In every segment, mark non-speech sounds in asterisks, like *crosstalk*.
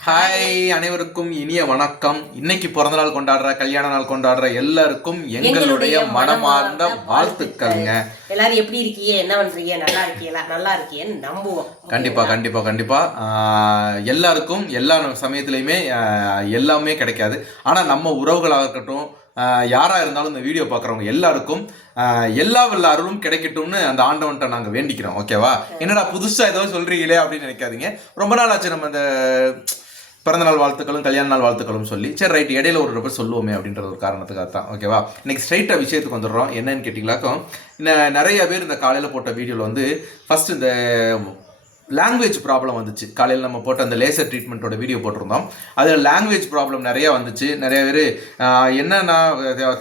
Hi அனைவருக்கும் இனிய வணக்கம். இன்னைக்கு பிறந்த நாள் கொண்டாடுற கல்யாண நாள் கொண்டாடுற எல்லாருக்கும் எங்களுடைய மனமார்ந்த வாழ்த்துக்கள்ங்க. எல்லாரும் எப்படி இருக்கீங்க? என்ன பண்றீங்க? நல்லா இருக்கீங்களா? நல்லா இருக்கீங்கன்னு நம்புவோம். கண்டிப்பா கண்டிப்பா கண்டிப்பா. எல்லாருக்கும் எல்லா சமயத்திலையுமே எல்லாமே கிடைக்காது. ஆனா நம்ம உறவுகளாக இருக்கட்டும் ஆஹ், யாரா இருந்தாலும் இந்த வீடியோ பார்க்குறவங்க எல்லாருக்கும் எல்லா வல்ல அருளும் கிடைக்கட்டும்னு அந்த ஆண்டவன்ட்ட நாங்க வேண்டிக்கிறோம். ஓகேவா? என்னடா புதுசா ஏதோ சொல்றீங்களே அப்படின்னு நினைக்காதீங்க. ரொம்ப நாள் ஆச்சு நம்ம இந்த பிறந்தநாள் வாழ்த்துக்களும் கல்யாண நாள் வாழ்த்துக்களும் சொல்லி சரி ரைட் இடையில ஒரு நபர் சொல்லுவோமே அப்படின்ற ஒரு காரணத்துக்காக தான் ஓகேவா இன்னைக்கு ஸ்ட்ரைட்டாக விஷயத்துக்கு வந்துடுறோம். என்னன்னு கேட்டிங்களாக்கும் நிறைய பேர் இந்த காலையில் போட்ட வீடியோவில் வந்து ஃபர்ஸ்ட் இந்த லாங்குவேஜ் ப்ராப்ளம் வந்துச்சு. காலையில் நம்ம போட்ட அந்த லேசர் ட்ரீட்மெண்ட்டோட வீடியோ போட்டிருந்தோம். அதில் லாங்குவேஜ் ப்ராப்ளம் நிறையா வந்துச்சு. நிறைய பேர் என்னன்னா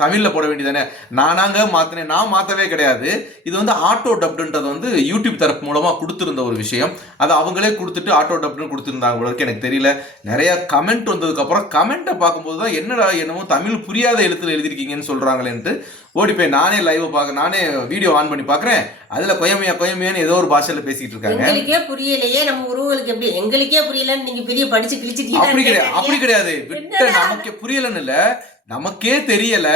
தமிழில் போட வேண்டியதானே நானாங்க மாற்றினேன் நான் மாற்றவே கிடையாது. இது வந்து ஆட்டோ டப்டுன்றது வந்து யூடியூப் தரப்பு மூலமாக கொடுத்துருந்த ஒரு விஷயம். அது அவங்களே கொடுத்துட்டு ஆட்டோ டப்டுன்னு கொடுத்துருந்தாங்க உங்களுக்கு எனக்கு தெரியல. நிறையா கமெண்ட் வந்ததுக்கப்புறம் கமெண்ட்டை பார்க்கும்போது தான் என்னடா என்னமோ தமிழ் புரியாத எழுத்தில் எழுதிருக்கீங்கன்னு சொல்கிறாங்களேன்ட்டு ஓடி போய் நானே லைவ் பார்க்க நானே வீடியோ ஆன் பண்ணி பார்க்குறேன் அதில் கொயமையா கொயமையான்னு ஏதோ ஒரு பாஷையில் பேசிக்கிட்டு இருக்காங்க. எங்களுக்கே புரியலையே நம்ம உறவுகளுக்கு எப்படி? எங்களுக்கே புரியலன்னு நீங்க பெரிய படிச்சு அப்படி கிடையாது கிழிச்சிட்டீங்க அப்படி கிடையாது. விட்ட நமக்கு புரியலன்னு இல்ல. நமக்கே தெரியல.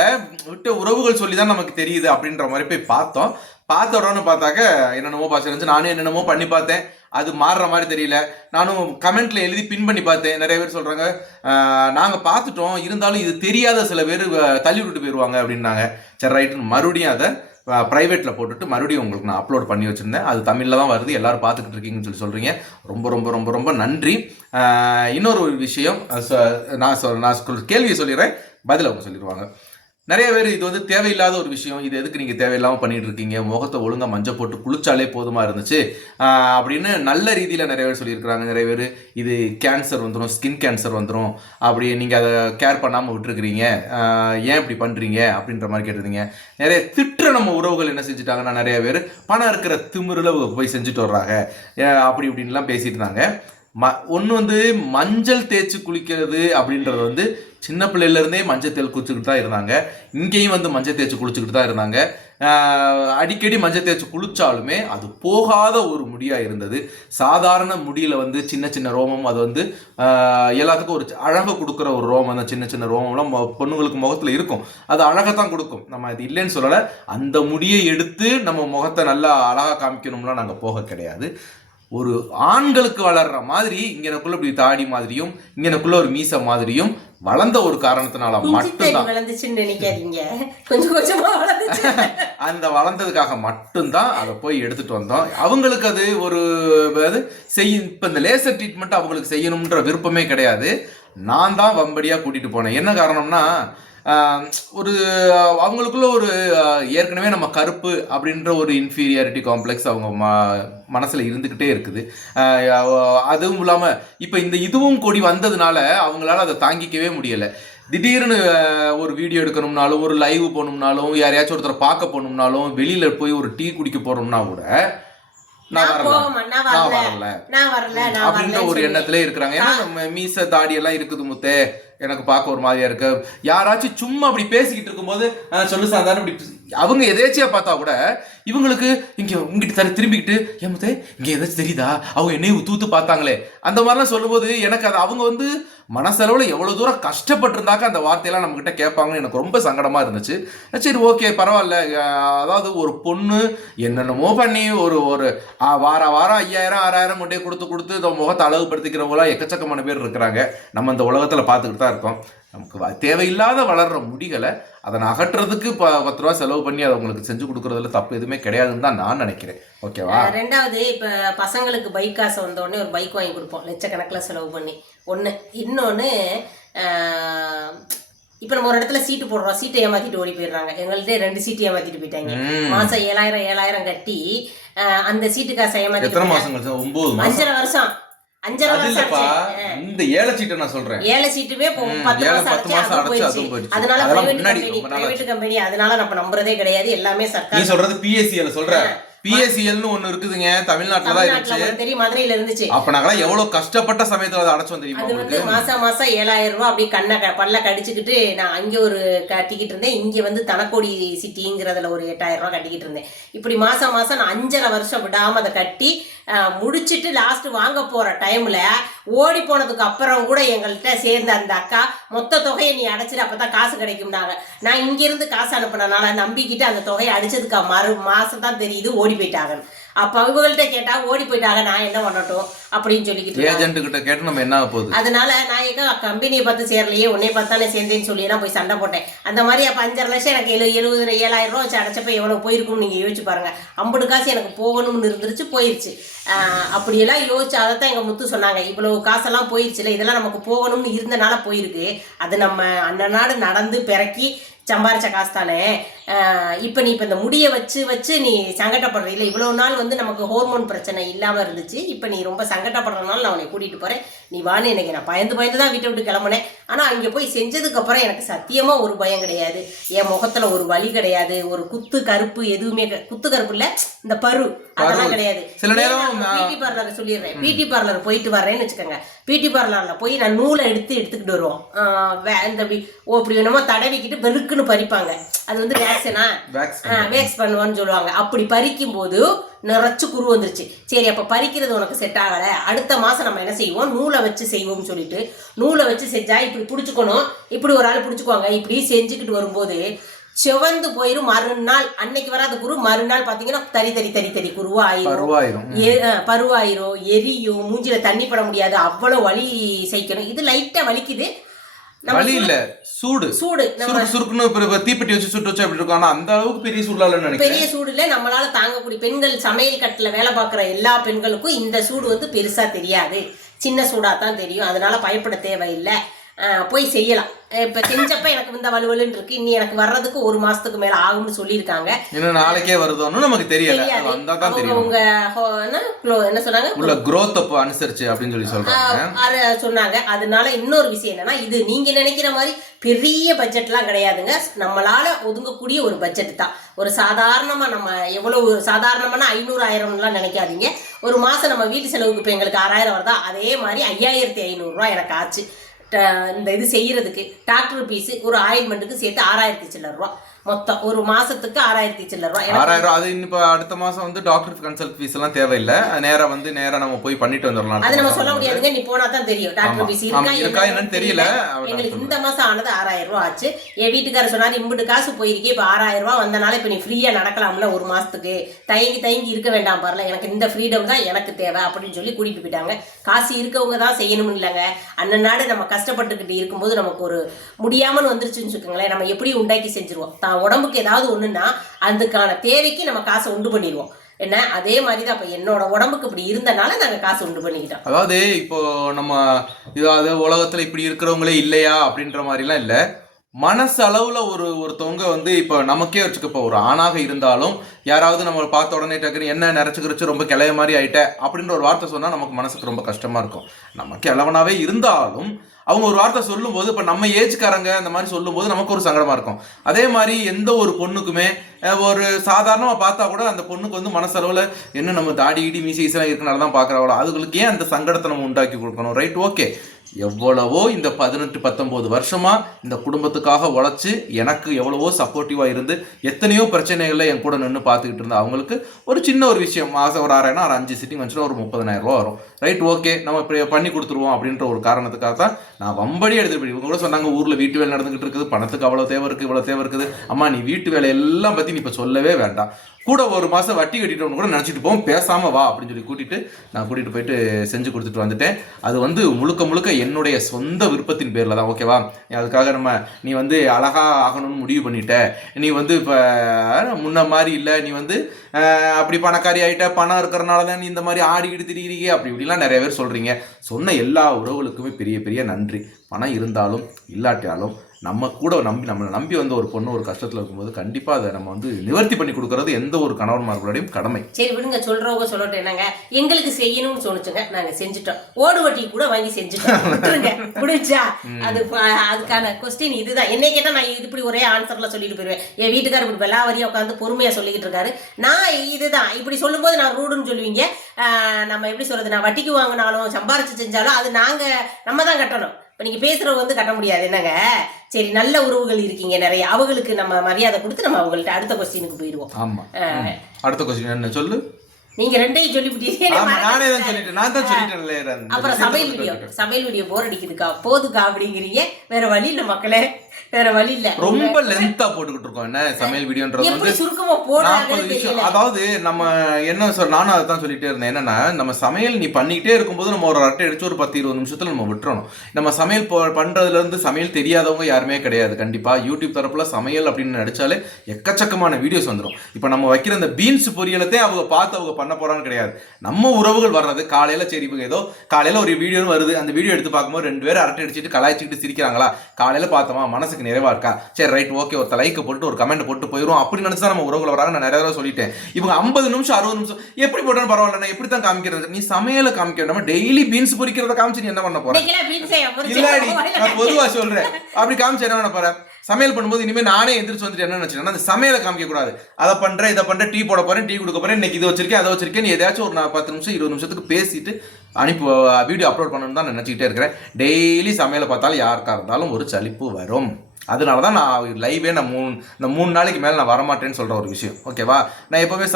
விட்ட உறவுகள் சொல்லி தான் நமக்கு தெரியுது அப்படின்ற மாதிரி போய் பார்த்தோம். பார்த்த உடனே பார்த்தாக்க என்னென்னமோ பாஷை இருந்துச்சு. நானும் என்னென்னமோ பண்ணி பார்த்தேன். அது மாறுற மாதிரி தெரியல. நானும் கமெண்ட்ல எழுதி பின் பண்ணி பார்த்தேன். நிறைய பேர் சொல்றாங்க நாங்கள் நாங்க பார்த்துட்டோம். இருந்தாலும் இது தெரியாத சில பேர் தள்ளி விட்டு போயிடுவாங்க அப்படின்னாங்க. சரி ரைட்டு மறுபடியும் அதை ப்ரைவேட்டில் போட்டுட்டு மறுபடியும் உங்களுக்கு நான் அப்லோட் பண்ணி வச்சுருந்தேன். அது தமிழில் தான் வருது. எல்லாரும் பார்த்துக்கிட்டு இருக்கீங்கன்னு சொல்லி சொல்கிறீங்க ரொம்ப ரொம்ப ரொம்ப ரொம்ப நன்றி. இன்னொரு ஒரு விஷயம் சொ- நான் சொல் நான் கேள்வியை சொல்லிடுறேன். பதில் அவங்க சொல்லிடுவாங்க. நிறைய பேர் இது வந்து தேவையில்லாத ஒரு விஷயம். இது எதுக்கு நீங்கள் தேவையில்லாமல் பண்ணிட்டு இருக்கீங்க முகத்தை ஒழுங்காக மஞ்சள் போட்டு குளிச்சாலே போதுமா இருந்துச்சு? அப்படின்னு நல்ல ரீதியில் நிறைய பேர் சொல்லியிருக்கிறாங்க நிறைய பேர். இது கேன்சர் வந்துடும் ஸ்கின் கேன்சர் வந்துடும் அப்படி நீங்கள் அதை கேர் பண்ணாமல் விட்டுருக்குறீங்க. ஏன் இப்படி பண்ணுறீங்க அப்படின்ற மாதிரி கேட்டிருந்தீங்க. நிறைய திட்டுற நம்ம உறவுகள் என்ன செஞ்சுட்டாங்கன்னா நிறைய பேர் பணம் இருக்கிற திமிரில் போய் செஞ்சுட்டு வர்றாங்க. ஏன் அப்படி இப்படின்லாம் பேசிட்டு இருந்தாங்க. ம ஒன்று வந்து மஞ்சள் தேய்ச்சி குளிக்கிறது அப்படின்றது வந்து சின்ன பிள்ளையிலேருந்தே மஞ்சள் தேல் குளிச்சுக்கிட்டு தான் இருந்தாங்க. இங்கேயும் வந்து மஞ்சள் தேய்ச்சி குளிச்சுக்கிட்டு தான் இருந்தாங்க. அடிக்கடி மஞ்சள் தேய்ச்சி குளிச்சாலுமே அது போகாத ஒரு முடியாக இருந்தது. சாதாரண முடியில் வந்து சின்ன சின்ன ரோமம் அது வந்து எல்லாத்துக்கும் ஒரு அழகை கொடுக்குற ஒரு ரோமம். தான் சின்ன சின்ன ரோமம்லாம் பொண்ணுங்களுக்கு முகத்தில் இருக்கும். அது அழகை தான் கொடுக்கும். நம்ம அது இல்லைன்னு சொல்லலை. அந்த முடியை எடுத்து நம்ம முகத்தை நல்லா அழகாக காமிக்கணும்லாம் நாங்கள் போக கிடையாது. ஒரு ஆண்களுக்கு வளர்ற மாதிரி இங்கனக்குள்ள இப்படி தாடி மாதிரியும் இங்கனக்குள்ள ஒரு மீசை மாதிரியும் வளர்ந்த ஒரு காரணத்தினால மட்டும்தான். வளர்ந்துச்சுன்னு நினைக்காதீங்க. கொஞ்சம் கொஞ்சமா வளர்ந்துச்சு. *laughs* அந்த வளர்ந்ததுக்காக மட்டும்தான் அதை போய் எடுத்துட்டு வந்தோம். அவங்களுக்கு அது ஒரு அது செய் இப்போ இந்த லேசர் ட்ரீட்மெண்ட் அவங்களுக்கு செய்யணுன்ற விருப்பமே கிடையாது. நான் தான் வம்படியாக கூட்டிட்டு போனேன். என்ன காரணம்னா ஒரு அவங்களுக்குள்ள ஒரு ஏற்கனவே நம்ம கருப்பு அப்படின்ற ஒரு இன்ஃபீரியாரிட்டி காம்ப்ளெக்ஸ் அவங்க ம மனசில் இருந்துக்கிட்டே இருக்குது. அதுவும் இல்லாமல் இப்போ இந்த இதுவும் கொடி வந்ததுனால அவங்களால அதை தாங்கிக்கவே முடியலை. திடீர்னு ஒரு வீடியோ எடுக்கணும்னாலும் ஒரு லைவ் போகணும்னாலும் யாரையாச்சும் ஒருத்தரை பார்க்க போகணும்னாலும் வெளியில போய் ஒரு டீ குடிக்க போறோம்னா கூட நான் வரல. அப்படின்ற ஒரு எண்ணத்திலே இருக்கிறாங்க. ஏன்னா மீச தாடி எல்லாம் இருக்குது முத்தே. எனக்கு பார்க்க ஒரு மாதிரியா இருக்கு. யாராச்சும் சும்மா அப்படி பேசிக்கிட்டு இருக்கும்போது சொல்லு சாதாரண இப்படி அவங்க எதேச்சியா பார்த்தா கூட இவங்களுக்கு இங்க உங்ககிட்ட தர திரும்பிக்கிட்டு ஏன் இங்க ஏதாச்சும் தெரியுதா? அவங்க என்னையும் ஊத்து ஊத்து பார்த்தாங்களே. அந்த மாதிரிலாம் சொல்லும்போது எனக்கு அது அவங்க வந்து மனசளவில் எவ்வளோ தூரம் கஷ்டப்பட்டிருந்தாக்க அந்த வார்த்தையெல்லாம் நம்மக்கிட்ட கேட்பாங்கன்னு எனக்கு ரொம்ப சங்கடமாக இருந்துச்சு. சரி ஓகே பரவாயில்ல. அதாவது ஒரு பொண்ணு என்னென்னமோ பண்ணி ஒரு ஒரு வாரம் வார வாரம் ஐயாயிரம் ஆறாயிரம் கொண்டே கொடுத்து கொடுத்து இந்த முகத்தை அழகுபடுத்திக்கிறவங்களாம் எக்கச்சக்கமான பேர் இருக்கிறாங்க. நம்ம இந்த உலகத்தில் பார்த்துக்கிட்டு தான் இருக்கோம். நமக்கு தேவையில்லாத வளர்ற முடிகளை அதனை அகற்றுறதுக்கு ப பத்து ரூபா செலவு பண்ணி அதை உங்களுக்கு செஞ்சு கொடுக்குறதுல தப்பு எதுவுமே கிடையாதுன்னு தான் நான் நினைக்கிறேன். ஓகேவா? ரெண்டாவது இப்ப பசங்களுக்கு பைக் காசு வந்த உடனே ஒரு பைக் வாங்கி கொடுப்போம். லட்சக்கணக்கில் செலவு பண்ணி. ஒண்ணு. இன்னொன்னு அஹ், இப்ப நம்ம ஒரு இடத்துல சீட்டு போடுறோம். சீட்டை ஏமாத்திட்டு ஓடி போயிடுறாங்க. எங்கள்கிட்ட ரெண்டு சீட்டு ஏமாத்திட்டு போயிட்டாங்க. ம். மாசம் ஏழாயிரம் ஏழாயிரம் கட்டி அந்த சீட்டு காசை எத்தனை மாசம் கழிச்சு ஒன்பது மாசம். அஞ்சரை வருஷம். இந்த ஏழை சீட்டை நான் சொல்றேன். ஏழை சீட்டுமே பத்து மாசம் அடைச்சு அதுவும் போயிடுச்சு. அதனால பிரைவேட் கம்பெனி பிரைவேட் அதனால நம்ம நம்புறதே கிடையாது. எல்லாமே நீ சர்க்கார் சொல்றது பிஎஸ்சிஎல் சொல்ற. பிஎஸ்சிஎல்னு ஒண்ணு இருக்குதுங்க. தமிழ்நாட்டுல தான் இருந்துச்சு தெரியும். மதுரையில இருந்துச்சு. அப்ப நாங்களாம் எவ்வளவு கஷ்டப்பட்ட சமயத்துல அதை அடைச்சோம் தெரியுமா அது வந்து மாசம் மாசம் ஏழாயிரம் ரூபாய் அப்படியே கண்ணை பல்ல கடிச்சுக்கிட்டு நான் அங்கே ஒரு கட்டிக்கிட்டு இருந்தேன். இங்க வந்து தனக்கோடி சிட்டிங்கிறதுல ஒரு எட்டாயிரம் ரூபாய் கட்டிக்கிட்டு இருந்தேன். இப்படி மாசம் மாசம் நான் அஞ்சரை வருஷம் விடாம அதை கட்டி அஹ், முடிச்சிட்டு லாஸ்ட் வாங்க போற டைம்ல ஓடி போனதுக்கு அப்புறம் கூட எங்கள்கிட்ட சேர்ந்த அந்த அக்கா மொத்த தொகையை நீ அடைச்சிட்டு அப்பதான் காசு கிடைக்கும்னாங்க. நான் இங்கேருந்து காசு அனுப்புனனால நம்பிக்கிட்டு அந்த தொகையை அடிச்சதுக்கு மறு மாசம் தான் தெரியுது ஓடி போயிட்டாங்கன்னு. அப்ப அவங்கள்ட்ட கேட்டா ஓடி போயிட்டாங்க நான் என்ன பண்ணட்டும் அப்படின்னு சொல்லிக்கிட்டு. ஏஜென்ட் கிட்ட கேட்டு நம்ம என்ன போகுது? அதனால நான் எங்க கம்பெனியை பார்த்து சேரலையே உன்னை பார்த்தாலே சேர்ந்தேன்னு சொல்லி நான் போய் சண்டை போட்டேன். அந்த மாதிரி அப்போ அஞ்சரை லட்சம் எனக்கு எழு எழுபது ஏழாயிரம் ரூபா வச்சு அடைச்சப்ப எவ்வளோ போயிருக்கும்னு நீங்கள் யோசிச்சு பாருங்க. ஐம்பது காசு எனக்கு போகணும்னு இருந்துருச்சு போயிருச்சு. அப்படியெல்லாம் யோசிச்சு அதை தான் எங்கள் முத்து சொன்னாங்க. இவ்வளோ காசெல்லாம் போயிருச்சுல இதெல்லாம் நமக்கு போகணும்னு இருந்தனால போயிருக்கு. அது நம்ம அந்த நாடு நடந்து பிறக்கி சம்பாரிச்ச காசு தானே இப்போ நீ இப்போ இந்த முடியை வச்சு வச்சு நீ சங்கடப்படுற இல்லை இவ்வளோ நாள் வந்து நமக்கு ஹோர்மோன் பிரச்சனை இல்லாமல் இருந்துச்சு இப்போ நீ ரொம்ப சங்கடப்படுறதுனால நான் உன்னை கூட்டிகிட்டு போகிறேன் நீ வான்னு எனக்கு நான் பயந்து பயந்து தான் வீட்டை விட்டு கிளம்புனேன். ஆனால் அங்கே போய் செஞ்சதுக்கப்புறம் எனக்கு சத்தியமாக ஒரு பயம் கிடையாது. என் முகத்தில் ஒரு வலி கிடையாது. ஒரு குத்து கருப்பு எதுவுமே குத்து கருப்பு இல்லை இந்த பரு. அதெல்லாம் கிடையாது. பியூட்டி பார்லர் சொல்லிடுறேன். பியூட்டி பார்லர் போயிட்டு வர்றேன்னு வச்சுக்கோங்க. பியூட்டி பார்லரில் போய் நான் நூலை எடுத்து எடுத்துக்கிட்டு வருவோம். இந்த ஓ அப்படி என்னமோ தடவிக்கிட்டு வெறுக்குன்னு பறிப்பாங்க. அது வந்து வேக்சினா வேக்ஸ் பண்ணுவான்னு சொல்லுவாங்க. அப்படி பறிக்கும் போது நிறைச்சு குரு வந்துருச்சு. சரி அப்போ பறிக்கிறது உனக்கு செட் ஆகலை. அடுத்த மாதம் நம்ம என்ன செய்வோம்? நூலை வச்சு செய்வோம்னு சொல்லிட்டு நூலை வச்சு செஞ்சா இப்படி பிடிச்சிக்கணும். இப்படி ஒரு ஆள் பிடிச்சிக்குவாங்க. இப்படி செஞ்சுக்கிட்டு வரும்போது செவந்து போயிரும். மறுநாள் அன்னைக்கு வராத குரு மறுநாள் பார்த்தீங்கன்னா தறி தறி தறி தறி குருவா ஆயிரும் பருவாயிரும் எரியும். மூஞ்சில தண்ணி பட முடியாது. அவ்வளவு வலி சகிக்கணும். இது லைட்டா வலிக்குது. வலி இல்ல சூடு. சூடு. சுருக்கு சுருக்குன்னு தீப்பெட்டி வச்சு சுட்டு வச்சு அப்படி இருக்கும்? ஆனா அந்த அளவுக்கு பெரிய சூடாலன்னு நினைக்கிறேன். பெரிய சூடுல நம்மளால தாங்கக்கூடிய பெண்கள் சமையல் கட்டுல வேலை பார்க்குற எல்லா பெண்களுக்கும் இந்த சூடு வந்து பெருசா தெரியாது. சின்ன சூடா தான் தெரியும். அதனால பயப்பட தேவையில்லை. போய் செய்யலாம். இப்ப செஞ்சப்ப எனக்கு இந்த வலுவலுன்னு இருக்கு. இனி எனக்கு வர்றதுக்கு ஒரு மாசத்துக்கு மேல ஆகும்னு சொல்லியிருக்காங்க. இன்னும் நாளைக்கே வருதோன்னு நமக்கு தெரியல அவங்க தெரியும். உங்க ஹோ- என்ன சொன்னாங்க? உள்ள growth அப்போ அனுசரிச்சு அப்படின்னு சொல்லி சொல்றாங்க. அதை சொன்னாங்க. அதனால இன்னொரு விஷயம் என்னன்னா இது நீங்க நினைக்கிற மாதிரி பெரிய பட்ஜெட்லாம் கிடையாதுங்க. நம்மளால ஒதுங்கக்கூடிய ஒரு பட்ஜெட் தான். ஒரு சாதாரணமா நம்ம எவ்வளவு சாதாரணமான ஐநூறு ஆயிரம்லாம் நினைக்காதீங்க. ஒரு மாசம் நம்ம வீட்டு செலவுக்கு இப்போ எங்களுக்கு ஆறாயிரம் வருதா? அதே மாதிரி ஐயாயிரத்தி ஐநூறுரூவா எனக்கு ஆச்சு. இந்த இது செய்கிறதுக்கு டாக்டர் பீஸு ஒரு ஆயின்மெண்ட்டுக்கு சேர்த்து ஆறாயிரத்தி சில்லர் ரூபா. மொத்தம் ஒரு மாசத்துக்கு ஆறாயிரத்தி சில்லற ரூபா எனக்கு ஆறாயிரம் ரூபாய். அது இப்ப அடுத்த மாசம் வந்து டாக்டர் கன்சல்ட் ஃபீஸ் எல்லாம் தேவையில்லை. நேரா வந்து நேரா நம்ம போய் பண்ணிட்டு வந்துடலாம் அது நம்ம சொல்ல முடியாதுங்க. நீ போனா தான் தெரியும். டாக்டர் ஆமா. பீஸ் ஆமா, இருக்கா இருக்கா என்னன்னு தெரியல. எங்களுக்கு இந்த மாசம் ஆனது ஆறாயிரம் ரூபாய் ஆச்சு. என் வீட்டுக்காரர் சொன்னாரு இம்புட்டு காசு போயிருக்கே. இப்ப ஆறாயிரம் ரூபாய் வந்தனால இப்ப நீ ஃப்ரீயா நடக்கலாம்ல ஒரு மாசத்துக்கு. தயங்கி தயங்கி இருக்க வேண்டாம் பாருல. எனக்கு இந்த ஃப்ரீடம் தான் எனக்கு தேவை அப்படின்னு சொல்லி கூட்டிட்டு போயிட்டாங்க. காசு இருக்கவங்க தான் செய்யணும்னு இல்லைங்க. அண்ணன் நாடு நம்ம கஷ்டப்பட்டுக்கிட்டு இருக்கும்போது நமக்கு ஒரு முடியாமல் வந்துருச்சுன்னு வச்சுக்கோங்களேன். நம்ம எப்படி உண்டாக்கி செஞ்சுருவோம். தான் உடம்புக்கு ஏதாவது ஒன்றுன்னா அதுக்கான தேவைக்கு நம்ம காசை உண்டு பண்ணிடுவோம். என்ன? அதே மாதிரி தான் இப்போ என்னோட உடம்புக்கு இப்படி இருந்தனால நாங்கள் காசு உண்டு பண்ணிக்கிட்டோம். அதாவது இப்போ நம்ம இதாவது உலகத்தில் இப்படி இருக்கிறவங்களே இல்லையா அப்படின்ற மாதிரிலாம் இல்லை. மனசளவில் ஒரு ஒருத்தவங்க வந்து இப்போ நமக்கே வச்சுக்கப்போ ஒரு ஆணாக இருந்தாலும் யாராவது நம்ம பார்த்த உடனே டக்குனு என்ன நிறச்சுக்கிறிச்சு ரொம்ப கிளைய மாதிரி ஆயிட்ட அப்படின்ற ஒரு வார்த்தை சொன்னா நமக்கு மனசுக்கு ரொம்ப கஷ்டமா இருக்கும். நம்ம கிழவனாவே இருந்தாலும் அவங்க ஒரு வார்த்தை சொல்லும்போது இப்போ நம்ம ஏஜ்காரங்க அந்த மாதிரி சொல்லும்போது நமக்கு ஒரு சங்கடமா இருக்கும். அதே மாதிரி எந்த ஒரு பொண்ணுக்குமே ஒரு சாதாரணமாக பார்த்தா கூட அந்த பொண்ணுக்கு வந்து மனசளவில் என்ன நம்ம தாடி இடி மீசி ஈஸியாக இருக்கனால தான் பார்க்குறாங்களோ அதுகளுக்கு ஏன் அந்த சங்கடத்தை நம்ம உண்டாக்கி கொடுக்கணும்? ரைட் ஓகே எவ்வளவோ இந்த பதினெட்டு பத்தொம்போது வருஷமா இந்த குடும்பத்துக்காக உழைச்சி எனக்கு எவ்வளவோ சப்போர்ட்டிவா இருந்து எத்தனையோ பிரச்சனைகளில் என் கூட நின்று பார்த்துக்கிட்டு இருந்த அவங்களுக்கு ஒரு சின்ன ஒரு விஷயம். மாசம் ஒரு ஆறாயிரம் ஒரு அஞ்சு சிட்டிங் வந்துச்சுன்னா ஒரு முப்பதனாயிரம் ரூபா வரும். ரைட் ஓகே நம்ம இப்படி பண்ணி கொடுத்துருவோம் அப்படின்ற ஒரு காரணத்துக்காக தான் நான் வம்படி எடுத்து போய் இவங்க கூட சொன்னாங்க ஊர்ல வீட்டு வேலை நடந்துகிட்டு இருக்குது பணத்துக்கு அவ்வளவு தேவை இருக்கு இவ்வளவு தேவை இருக்குது. அம்மா நீ வீட்டு வேலை எல்லாம் பத்தி நீ இப்ப சொல்லவே வேண்டாம். கூட ஒரு மாதம் வட்டி கட்டிட்டோம்னு கூட நினச்சிட்டு போவோம் பேசாமல் வா அப்படின்னு சொல்லி கூட்டிகிட்டு நான் கூட்டிகிட்டு போயிட்டு செஞ்சு கொடுத்துட்டு வந்துட்டேன். அது வந்து முழுக்க முழுக்க என்னுடைய சொந்த விருப்பத்தின் பேரில் தான். ஓகேவா? அதுக்காக நம்ம நீ வந்து அழகாக ஆகணும்னு முடிவு பண்ணிட்ட. நீ வந்து இப்போ முன்ன மாதிரி இல்லை. நீ வந்து அப்படி பணக்காரி ஆகிட்ட பணம் இருக்கிறனால தான் நீ இந்த மாதிரி ஆடிக்கிட்டு திரிகிறீங்க அப்படி இப்படிலாம் நிறைய பேர் சொல்கிறீங்க சொன்ன எல்லா உறவுகளுக்குமே பெரிய பெரிய நன்றி. பணம் இருந்தாலும் இல்லாட்டாலும் நம்ம கூட நம்பி நம்மளை நம்பி வந்த ஒரு பொண்ணு ஒரு கஷ்டத்தில் இருக்கும்போது கண்டிப்பாக அதை நம்ம வந்து நிவர்த்தி பண்ணி கொடுக்கறது எந்த ஒரு கணவன்மார்களுடையும் கடமை. சரி விடுங்க சொல்றவங்க சொல்லட்டும். என்னங்க? எங்களுக்கு செய்யணும்னு சொன்னுச்சுங்க நாங்க செஞ்சுட்டோம். ஓடு வட்டி கூட வாங்கி செஞ்சுட்டோம். முடிஞ்சா அது அதுக்கான கொஸ்டின் இதுதான். என்னை கேட்டா நான் இது இப்படி ஒரே ஆன்சர்ல சொல்லிட்டு போயிருவேன். என் வீட்டுக்காரர் இப்படி வெள்ளாவரியா உட்காந்து பொறுமையா சொல்லிக்கிட்டு இருக்காரு. நான் இதுதான். இப்படி சொல்லும்போது நான் ரூடுன்னு சொல்லுவீங்க. நம்ம எப்படி சொல்றது? நான் வட்டிக்கு வாங்கினாலும் சம்பாரிச்சு செஞ்சாலும் அது நாங்க நம்ம தான் கட்டணும். இப்போ நீங்கள் பேசுகிறவங்க வந்து கட்ட முடியாது. என்னங்க? சரி நல்ல உறவுகள் இருக்கீங்க நிறைய. அவங்களுக்கு நம்ம மரியாதை கொடுத்து நம்ம அவங்கள்ட்ட அடுத்த கொஸ்டினுக்கு போயிடுவோம். ஆமாம் அடுத்த கொஸ்டின் என்ன? சொல்லு. நீங்க ரெண்டையும் சொல்லிவிட்டீங்க. நானே தான் சொல்லிட்டேன். நான் தான் சொல்லிட்டேன்ல அந்த அப்புறம் சமையல் வீடியோ. சமையல் வீடியோ போர் அடிக்குதுக்கா. போதுக்கா அப்படிங்கிறீங்க. வேற வழி இல்ல மக்களே. வேற வழி இல்ல. ரொம்ப லென்த்தா போட்டுக்கிட்டு இருக்கோம். என்ன சமையல் வீடியோன்றது வந்து சுருக்கமா நாற்பது விஷயம். அதாவது நம்ம என்ன சொல் நானும் அதை தான் சொல்லிட்டே இருந்தேன். என்னன்னா நம்ம சமையல் நீ பண்ணிக்கிட்டே இருக்கும்போது நம்ம ஒரு அரட்டை அடிச்சு ஒரு பத்து இருபது நிமிஷத்துல நம்ம விட்டுறணும். நம்ம சமையல் பண்றதுல இருந்து சமையல் தெரியாதவங்க யாருமே கிடையாது. கண்டிப்பா யூடியூப் தரப்புல சமையல் அப்படின்னு நடிச்சாலே எக்கச்சக்கமான வீடியோஸ் வந்துடும் இப்போ நம்ம வைக்கிற இந்த பீன்ஸ் பொரியலத்தே அவங்க பார்த்து அவங்க பண்ண போறான்னு கிடையாது. நம்ம உறவுகள் வர்றது காலையில சரி இவங்க ஏதோ காலையில ஒரு வீடியோ வருது. அந்த வீடியோ எடுத்து பார்க்கும்போது ரெண்டு பேரும் அரட்டை அடிச்சிட்டு கலாய்ச்சிக்கிட்டு சிரிக்கிறாங்களா? காலையில பார்த்தோமா மனசுக்கு நிறைவா இருக்கா? சரி ரைட் ஓகே ஒரு லைக்கை போட்டு ஒரு கமெண்ட் போட்டு போயிடும் அப்படி நினைச்சு தான் நம்ம உறவுகள் வராங்க நான் நிறைய தடவை சொல்லிட்டேன். இவங்க ஐம்பது நிமிஷம் அறுபது நிமிஷம் எப்படி போட்டாலும் பரவாயில்ல நான் எப்படி தான் காமிக்கிறது? நீ சமையல காமிக்க நம்ம டெய்லி பீன்ஸ் பொரிக்கிறத காமிச்சு நீ என்ன பண்ண போற? இன்னைக்கெல்லாம் பீன்ஸை இல்லாடி நான் பொதுவா சொல்றேன். அப்படி காமிச்சு என்ன பண்ண போறேன் சமையல் பண்ணும்போது இனிமே நானே எந்திரிச்சு வந்துட்டு என்ன நினைச்சேன் அந்த சமையலை காமிக்க கூடாது. அதை பண்றேன் இதை பண்றேன் டீ போட போறேன் டீ கொடுக்க போறேன் இன்னைக்கு இது வச்சிருக்கேன் அதை வச்சிருக்கேன். நீ எதாச்சும் ஒரு பத்து நிமிஷம் இருபது நிமிஷத்துக்கு பேசிட்டு அனுப்பி வீடியோ அப்லோட் பண்ணணும்னு தான் நினைச்சிக்கிட்டே இருக்கிறேன். டெய்லி சமையலை பார்த்தாலும் யாருக்கா இருந்தாலும் ஒரு சலிப்பு வரும். அதனால தான் நான் லைவே நான் மூணு இந்த மூணு நாளைக்கு மேலே நான் வரமாட்டேன்னு சொல்ற ஒரு விஷயம். ஓகேவா நான் எப்பவுமே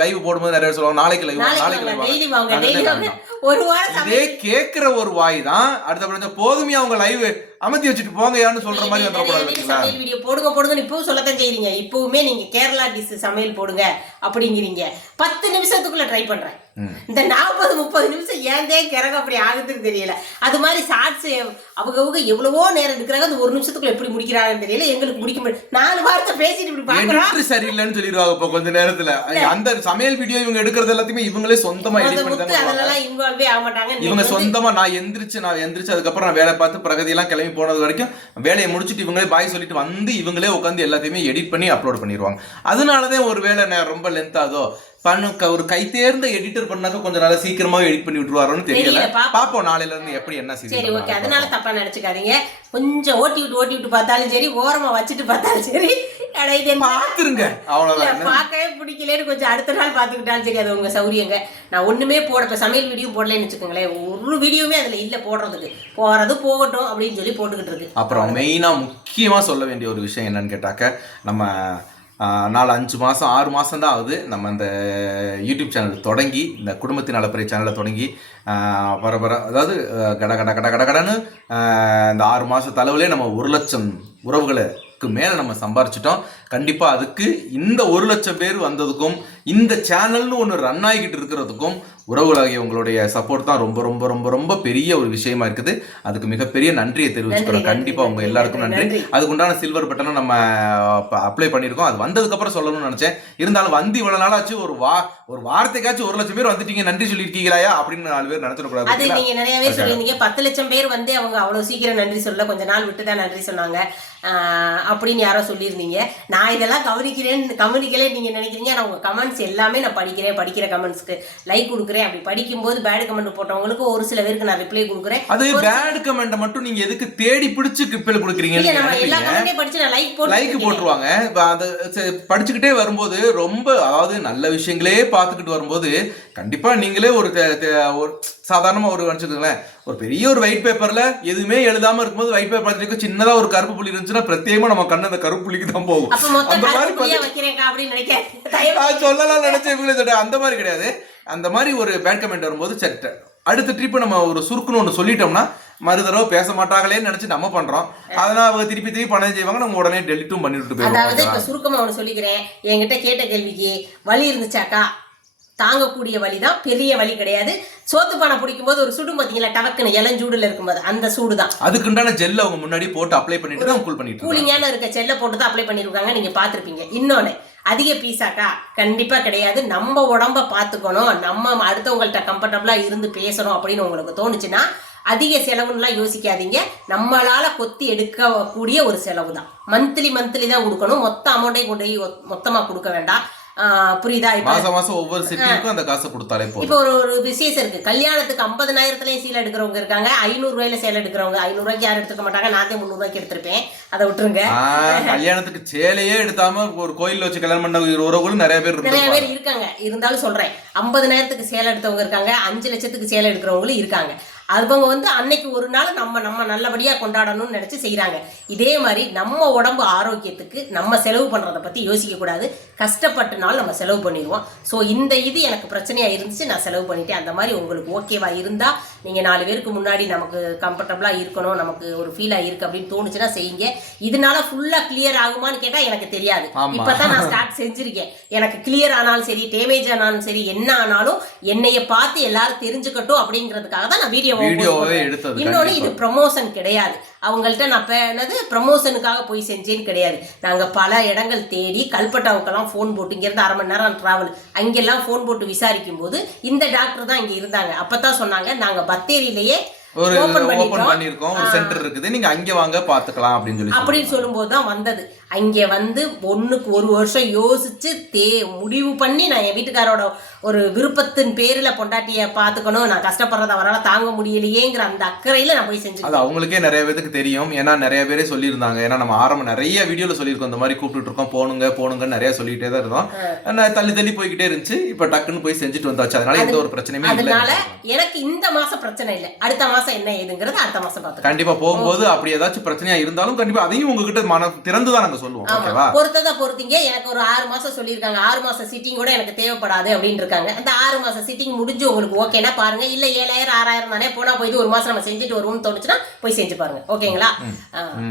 லைவ் போடும்போது நிறைய பேர் சொல்லுவாங்க நாளைக்கு லைவ் நாளைக்கு லைவ் ஒரு இதே கேக்குற ஒரு வாய் தான். அடுத்த கொஞ்சம் போதுமையா அவங்க லைவ் அமர்த்தி வச்சுட்டு போங்கயான்னு சொல்ற மாதிரி வந்துடக்கூடாது வீடியோ போடுங்க போடுங்கன்னு இப்பவும் சொல்லத்தான் செய்றீங்க. இப்பவுமே நீங்க கேரளா டிஷ் சமையல் போடுங்க அப்படிங்கிறீங்க. பத்து நிமிஷத்துக்குள்ள ட்ரை பண்றேன். ம். இந்த நாற்பது முப்பது நிமிஷம் ஏந்தே கிறக அப்படி ஆகுதுன்னு தெரியல. அது மாதிரி ஷார்ட்ஸ் அவங்க அவங்க எவ்வளவோ நேரம் எடுக்கிறாங்க அந்த ஒரு நிமிஷத்துக்குள்ள எப்படி முடிக்கிறாங்கன்னு தெரியல. எங்களுக்கு முடிக்க முடியும் நாலு வாரத்தை பேசிட்டு இப்படி பாக்குறோம் சரியில்லைன்னு சொல்லிடுவாங்க இப்போ கொஞ்ச நேரத்துல. அந்த சமையல் வீடியோ இவங்க எடுக்கிறது எல்லாத்தையுமே இவங்களே சொந்தமா எடிட் பண்ணி. அதெல்லாம் இன்வால்வே ஆக மாட்டாங்க. இவங்க சொந்தமா நான் எந்திரிச்சு நான் எந்திரிச்சு அதுக்கப்புறம் நான் வேலை பார்த்து பிரகதி எல்லாம் கிளம்பி போனது வரைக்கும் வேலையை முடிச்சுட்டு இவங்களே பாய் சொல்லிட்டு வந்து இவங்களே உட்காந்து எல்லாத்தையுமே எடிட் பண்ணி அப்லோட் பண்ணிடுவாங்க அதனாலதான் ஒரு வேலை நான் ரொம்ப லென்த் ஆகுதோ? பண்ணு ஒரு கை தேர்ந்த எடிட்டர் பண்ணாக்க கொஞ்சம் நல்லா சீக்கிரமாவே எடிட் பண்ணி விட்டுருவாரோன்னு தெரியல. பாப்போம். நாளையில இருந்து எப்படி என்ன சரி ஓகே அதனால தப்பா நினைச்சுக்காதீங்க. கொஞ்சம் ஓட்டி விட்டு ஓட்டி விட்டு பார்த்தாலும் சரி ஓரமா வச்சுட்டு பார்த்தாலும் சரி? பாத்துருங்க அவ்வளவுதான். பார்க்கவே பிடிக்கலன்னு கொஞ்சம் அடுத்த நாள் பார்த்துக்கிட்டாலும் சரி அது உங்க சௌரியங்க. நான் ஒண்ணுமே போட இப்ப சமையல் வீடியோ போடலன்னு வச்சுக்கோங்களேன். ஒரு வீடியோவுமே அதுல இல்ல போடுறதுக்கு. போறது போகட்டும் அப்படின்னு சொல்லி போட்டுக்கிட்டு இருக்கு. அப்புறம் மெயினாக முக்கியமாக சொல்ல வேண்டிய ஒரு விஷயம் என்னன்னு கேட்டாக்க நம்ம நாலு அஞ்சு மாதம் ஆறு மாதம் தான் ஆகுது. நம்ம இந்த யூடியூப் சேனல் தொடங்கி இந்த குடும்பத்தின் நலப்பறை சேனலை தொடங்கி பரபர அதாவது கட கட கட கட கடன்னு இந்த ஆறு மாத தலைவிலே நம்ம ஒரு லட்சம் உறவுகளுக்கு மேலே நம்ம சம்பாரிச்சிட்டோம். கண்டிப்பாக அதுக்கு இந்த ஒரு லட்சம் பேர் வந்ததுக்கும் இந்த சேனல்னு ஒன்று ரன் ஆகிக்கிட்டு இருக்கிறதுக்கும் உறவுகளாகிய உங்களுடைய சப்போர்ட் தான் ரொம்ப ரொம்ப ரொம்ப ரொம்ப பெரிய ஒரு விஷயமா இருக்குது. அதுக்கு மிகப்பெரிய நன்றியை தெரிவிச்சுக்கிறோம். நன்றி, கண்டிப்பா உங்க நன்றி, எல்லாருக்கும் நன்றி, நன்றி. நன்றி. அதுக்கு உண்டான சில்வர் பட்டனும் நம்ம அப்ளை பண்ணியிருக்கோம். அது வந்ததுக்கு அப்புறம் சொல்லணும்னு நினைச்சேன். இருந்தாலும் வந்து இவ்வளவு நாளாச்சு ஒரு வா ஒரு வார்த்தைக்காச்சும் ஒரு லட்சம் பேர் வந்துட்டீங்க நன்றி சொல்லியிருக்கீங்களாயா அப்படின்னு நாலு பேர் நினைச்சிடக்கூடாது நீங்க நிறைய பேர் சொல்லியிருந்தீங்க. பத்து லட்சம் பேர் வந்து அவங்க அவ்வளவு சீக்கிரம் நன்றி சொல்ல கொஞ்ச நாள் விட்டு தான் நன்றி சொன்னாங்க. அப்படின்னு யாரோ சொல்லியிருந்தீங்க. நான் இதெல்லாம் கவனிக்கிறேன்னு கவனிக்கலே நீங்க நினைக்கிறீங்க. நான் உங்க கமெண்ட்ஸ் எல்லாமே நான் படிக்கிறேன் படிக்கிற கமெண்ட்ஸ்க்கு லைக் கொடுக்குறேன். அப்படி படிக்கும்போது பேட் கமெண்ட் போட்டவங்களுக்கு ஒரு சில பேருக்கு நான் ரிப்ளை கொடுக்குறேன். அது பேட் கமெண்ட் மட்டும் நீங்க எதுக்கு தேடி பிடிச்சு கிப்பில் இல்ல கொடுக்குறீங்கன்னு நம்ம எல்லா கமெண்ட்டையும் படிச்சு நான் லைக் போட்டு லைக் போட்டுருவாங்க. அது படிச்சுக்கிட்டே வரும்போது ரொம்ப அதாவது நல்ல விஷயங்களே பார்த்துக்கிட்டு வரும்போது கண்டிப்பா நீங்களே ஒரு சாதாரணமா ஒரு நினைச்சுக்கோங்களேன். ஒரு பெரிய ஒரு ஒயிட் பேப்பர்ல எதுவுமே எழுதாம இருக்கும்போது ஒயிட் பேப்பர் பார்த்துட்டு சின்னதா ஒரு கருப்பு புள்ளி இருந்துச்சுன்னா பிரத்யேகமா நம்ம கண்ணு அந்த கருப்பு புள்ளிக்கு தான் போகும். அந்த மாதிரி சொல்லலாம் நினைச்சேன் இவங்களே. அந்த மாதிரி கிடையாது. அந்த மாதிரி ஒரு பேட் கமெண்ட் வரும்போது சரி அடுத்த ட்ரிப் நம்ம ஒரு சுருக்குன்னு ஒன்று சொல்லிட்டோம்னா மறுதடவை பேச மாட்டாங்களேன்னு நினைச்சு நம்ம பண்றோம். அதனால அவங்க திருப்பி திருப்பி பண்ண செய்வாங்க. நம்ம உடனே டெலிட்டும் பண்ணி விட்டு போயிடுவோம். அதாவது? இப்ப சுருக்கமா ஒண்ணு சொல்லிக்கிறேன். என்கிட்ட கேட்ட கேள்விக்கு வலி இருந்துச்சாக்கா தாங்கக்கூடிய வலி தான் பெரிய வலி கிடையாது. சோத்து பானை பிடிக்கும் போது ஒரு சுடு பாத்தீங்களா டவக்குன்னு இளஞ்சூடுல இருக்கும்போது அந்த சூடு தான் அதுக்குண்டான ஜெல் அவங்க முன்னாடி போட்டு அப்ளை பண்ணிட்டு தான் கூல் பண்ணிட்டு. கூலிங்கான இருக்க செல்லை போட்டு தான் அப்ளை பண்ணிருக்காங்க நீங்க பார்த்திருப்பீங்க. இன்னொன்னு அதிக பீஸாக்கா? கண்டிப்பா கிடையாது. நம்ம உடம்ப பார்த்துக்கணும். நம்ம அடுத்தவங்கள்ட்ட கம்ஃபர்டபுளா இருந்து பேசணும் அப்படின்னு உங்களுக்கு தோணுச்சுன்னா அதிக செலவுன்னுலாம் யோசிக்காதீங்க. நம்மளால கொத்தி எடுக்கக்கூடிய ஒரு செலவு தான் மந்த்லி மந்த்லி தான் கொடுக்கணும் மொத்த அமௌண்ட்டையும் கொண்டு போய் ஒ- மொத்தமா கொடுக்க வேண்டாம். புரியுதா? இப்ப மாசம் மாசம் ஒவ்வொரு சிட்டிக்கும் அந்த காசை கொடுத்தாலே போதும். இப்போ ஒரு ஒரு விசேஷம் இருக்கு. கல்யாணத்துக்கு ஐம்பதனாயிரத்துலயும் சீலை எடுக்கிறவங்க இருக்காங்க. ஐநூறு ரூபாயில சேலை எடுக்கிறவங்க. ஐநூறு ரூபாய்க்கு யாரும் எடுத்துக்க மாட்டாங்க. நான் முந்நூறு ரூபாய்க்கு எடுத்திருப்பேன். அதை விட்டுருங்க. கல்யாணத்துக்கு சேலையே எடுத்தாம ஒரு கோயில்ல வச்சு கல்யாணம் பண்ண உறவுகளும் நிறைய பேர் நிறைய பேர் இருக்காங்க. இருந்தாலும் சொல்றேன். ஐம்பதனாயிரத்துக்கு சேலை எடுத்தவங்க இருக்காங்க. அஞ்சு லட்சத்துக்கு சேலை எடுக்கிறவங்களும் இருக்காங்க. அவங்க வந்து அன்னைக்கு ஒரு நாள் நம்ம நம்ம நல்லபடியா கொண்டாடணும்னு நினைச்சு செய்றாங்க. இதே மாதிரி நம்ம உடம்பு ஆரோக்கியத்துக்கு நம்ம செலவு பண்றத பத்தி யோசிக்க கூடாது. கஷ்டப்பட்டுனாலும் நம்ம செலவு பண்ணிடுவோம். ஸோ இந்த இது எனக்கு பிரச்சனையா இருந்துச்சு நான் செலவு பண்ணிட்டேன். அந்த மாதிரி உங்களுக்கு ஓகேவா இருந்தா நீங்க நாலு பேருக்கு முன்னாடி நமக்கு கம்ஃபர்டபுளா இருக்கணும் நமக்கு ஒரு ஃபீலா இருக்கு அப்படின்னு தோணுச்சுன்னா செய்யுங்க. இதனால ஃபுல்லா கிளியர் ஆகுமான்னு கேட்டா எனக்கு தெரியாது. ஆமா. இப்பதான் நான் ஸ்டார்ட் செஞ்சிருக்கேன். எனக்கு கிளியர் ஆனாலும் சரி டேமேஜ் ஆனாலும் சரி என்ன ஆனாலும் என்னைய பார்த்து எல்லாரும் தெரிஞ்சுக்கட்டும் அப்படிங்கிறதுக்காக தான் நான் வீடியோ வீடியோவே எடுத்தது இன்னொன்னு இது. ப்ரமோஷன் கிடையாது. அவங்கள்ட்ட நான் இப்போ என்னது ப்ரமோஷனுக்காக போய் செஞ்சேன்னு கிடையாது. நாங்கள் பல இடங்கள் தேடி கல்பட்டாவுக்கெல்லாம் ஃபோன் போட்டு இங்கேருந்து அரை மணி நேரம் ட்ராவல் அங்கெல்லாம் ஃபோன் போட்டு விசாரிக்கும் போது இந்த டாக்டர் தான் இங்கே இருந்தாங்க. அப்போ தான் சொன்னாங்க நாங்கள் பத்தேரியிலேயே ஒரு ஓபன். பண்ணிருக்கோம் ஒரு சென்டர் இருக்குது நீங்க அங்க வாங்க பாத்துக்கலாம் அப்படின்னு சொல்லி அப்படின்னு சொல்லும்போது தான் வந்தது. அங்கே வந்து ஒன்றுக்கு ஒரு வருஷம் யோசிச்சு தே முடிவு பண்ணி நான் என் வீட்டுக்காரோட ஒரு விருப்பத்தின் பேரில் பொண்டாட்டியை பார்த்துக்கணும். நான் கஷ்டப்படுறத அவரால் தாங்க முடியலையேங்கிற அந்த அக்கறையில் நான் போய் செஞ்சு அது அவங்களுக்கே நிறைய பேருக்கு தெரியும். ஏன்னா நிறைய பேரே சொல்லியிருந்தாங்க. ஏன்னா நம்ம ஆரம்பம் நிறைய வீடியோல சொல்லியிருக்கோம். இந்த மாதிரி கூப்பிட்டு இருக்கோம். போணுங்க போணுங்கன்னு நிறைய சொல்லிட்டே தான் இருந்தோம். தள்ளி தள்ளி போய்கிட்டே இருந்துச்சு. இப்ப டக்குன்னு போய் செஞ்சுட்டு வந்தாச்சு. அதனால எந்த ஒரு பிரச்சனையுமே அதனால எனக்கு இந்த மாசம் பிரச்சனை இல்லை. அடுத்த மாசம் என்ன ஏதுங்கிறது அடுத்த மாசம் பார்த்துக்கலாம். கண்டிப்பா போகும்போது அப்படி ஏதாச்சும் பிரச்சனையா இருந்தாலும் கண்டிப்பா அதையும் உங்ககிட்ட மன திறந்து தான் நாங்க சொல்லுவோம். ஓகேவா? பொறுத்ததை பொறுத்தீங்க. எனக்கு ஒரு ஆறு மாசம் சொல்லியிருக்காங்க. ஆறு மாசம் சிட்டிங் கூட எனக்கு தேவைப்படாது அப்படின்னு இருக்காங்க. அந்த ஆறு மாசம் சிட்டிங் முடிஞ்சு உங்களுக்கு ஓகேனா பாருங்க. இல்ல ஏழாயிரம் ஆறாயிரம் தானே போனா போய் ஒரு மாசம் நம்ம செஞ்சுட்டு வருவோம்னு தோணுச்சுன்னா போய் செஞ்சு பாருங்க. ஓகேங்களா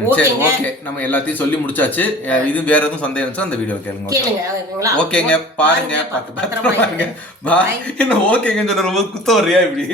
ஓகேங்க ஓகே நம்ம எல்லாத்தையும் சொல்லி முடிச்சாச்சு. இது வேற எதுவும் சந்தேகம் இருந்துச்சா? அந்த வீடியோ கேளுங்க? கேளுங்க ஓகேங்க பாருங்க பார்த்து பத்திரமா பாருங்க. என்ன ஓகேங்கன்னு சொன்ன ரொம்ப குத்த வர்றியா இப்படி?